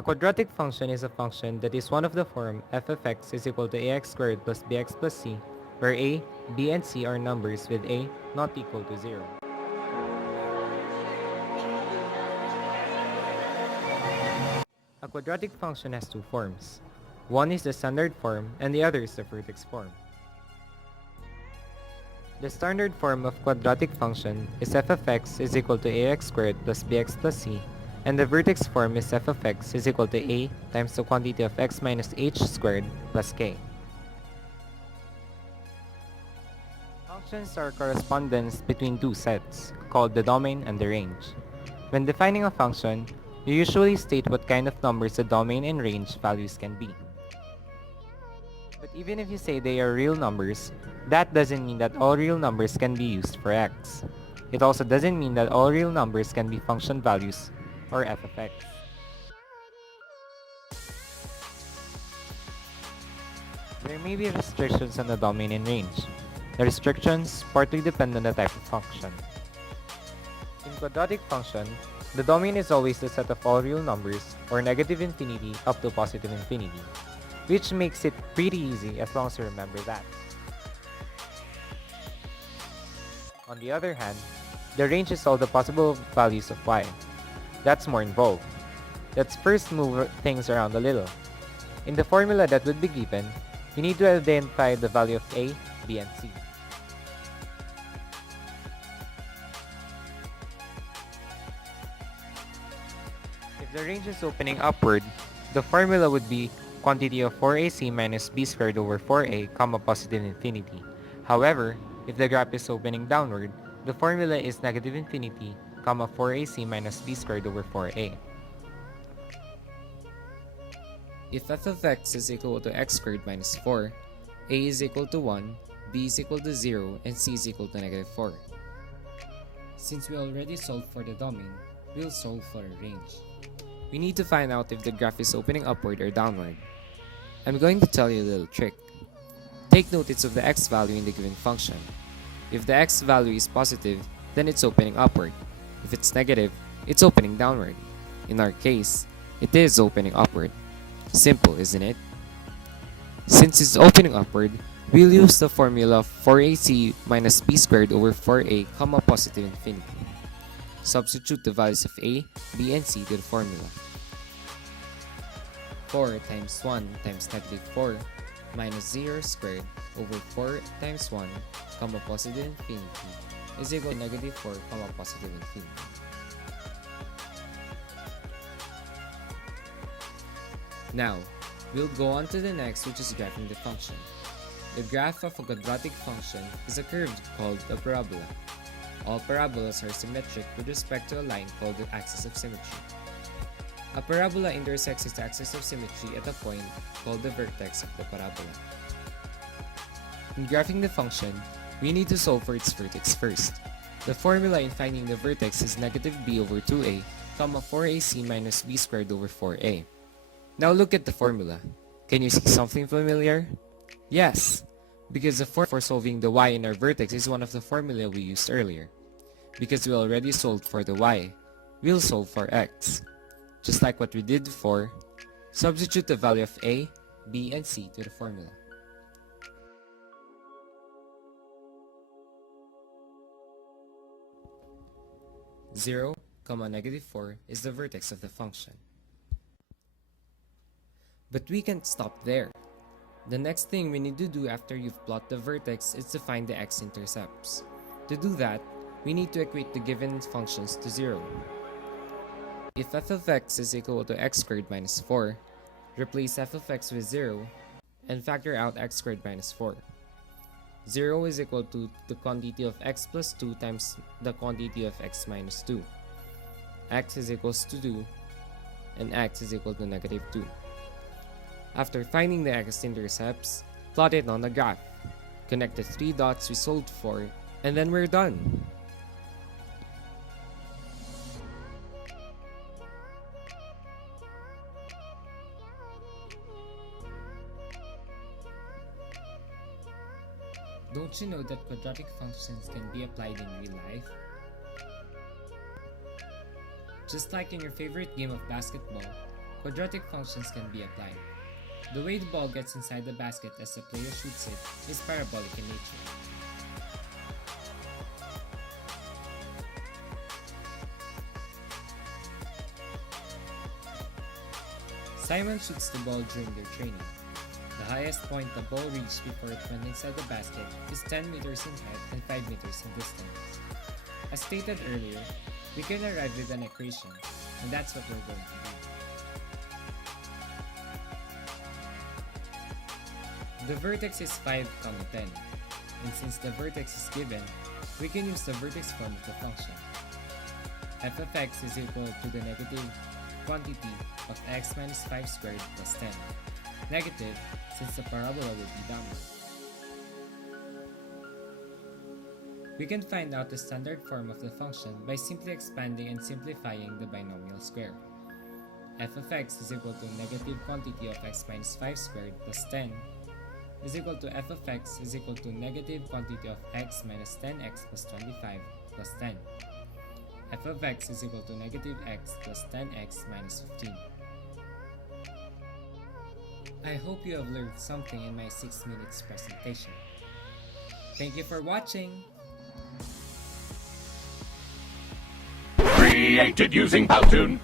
A quadratic function is a function that is one of the form f of x is equal to ax squared plus bx plus c, where a, b, and c are numbers with a not equal to 0. A quadratic function has two forms. One is the standard form and the other is the vertex form. The standard form of quadratic function is f of x is equal to ax squared plus bx plus c, and the vertex form is f of x is equal to a times the quantity of x minus h squared plus k. Functions are correspondence between two sets, called the domain and the range. When defining a function, you usually state what kind of numbers the domain and range values can be. But even if you say they are real numbers, that doesn't mean that all real numbers can be used for x. It also doesn't mean that all real numbers can be function values, or f of x. There may be restrictions on the domain and range. The restrictions partly depend on the type of function. In quadratic function, the domain is always the set of all real numbers, or negative infinity up to positive infinity, which makes it pretty easy as long as you remember that. On the other hand, the range is all the possible values of y. That's more involved. Let's first move things around a little. In the formula that would be given, we need to identify the value of a, b, and c. If the range is opening upward, the formula would be quantity of 4ac minus b squared over 4a, comma positive infinity. However, if the graph is opening downward, the formula is negative infinity, comma 4ac minus b squared over 4a. If f of x is equal to x squared minus 4, a is equal to 1, b is equal to 0, and c is equal to negative 4. Since we already solved for the domain, we'll solve for a range. We need to find out if the graph is opening upward or downward. I'm going to tell you a little trick. Take notice of the x value in the given function. If the x value is positive, then it's opening upward. If it's negative, it's opening downward. In our case, it is opening upward. Simple, isn't it? Since it's opening upward, we'll use the formula 4ac minus b squared over 4a, comma positive infinity. Substitute the values of a, b, and c to the formula. 4 times 1 times negative 4 minus 0 squared over 4 times 1, comma positive infinity is equal to negative 4, comma positive infinity. Now, we'll go on to the next, which is graphing the function. The graph of a quadratic function is a curve called a parabola. All parabolas are symmetric with respect to a line called the axis of symmetry. A parabola intersects its axis of symmetry at a point called the vertex of the parabola. In graphing the function, we need to solve for its vertex first. The formula in finding the vertex is negative b over 2a, comma 4ac minus b squared over 4a. Now look at the formula. Can you see something familiar? Yes, because the formula for solving the y in our vertex is one of the formula we used earlier. Because we already solved for the y, we'll solve for x. Just like what we did before, substitute the value of a, b, and c to the formula. Zero, negative 4 is the vertex of the function. But we can't stop there. The next thing we need to do after you've plotted the vertex is to find the x-intercepts. To do that, we need to equate the given functions to 0. If f of x is equal to x squared minus 4, replace f of x with 0 and factor out x squared minus 4. 0 is equal to the quantity of x plus 2 times the quantity of x minus 2. X is equals to 2 and x is equal to negative 2. After finding the x-intercepts, plot it on the graph. Connect the 3 dots we solved for, and then we're done. Don't you know that quadratic functions can be applied in real life? Just like in your favorite game of basketball, quadratic functions can be applied. The way the ball gets inside the basket as the player shoots it is parabolic in nature. Simon shoots the ball during their training. The highest point the ball reached before it went inside the basket is 10 meters in height and 5 meters in distance. As stated earlier, we can arrive with an equation, and that's what we're going to do. The vertex is 5, 10, and since the vertex is given, we can use the vertex form of the function. f of x is equal to the negative quantity of x minus 5 squared plus 10. Negative, since the parabola will be downward. We can find out the standard form of the function by simply expanding and simplifying the binomial square. f of x is equal to negative quantity of x minus 5 squared plus 10 is equal to f of x is equal to negative quantity of x minus 10x plus 25 plus 10. f of x is equal to negative x plus 10x minus 15. I hope you have learned something in my 6 minutes presentation. Thank you for watching! Created using Powtoon.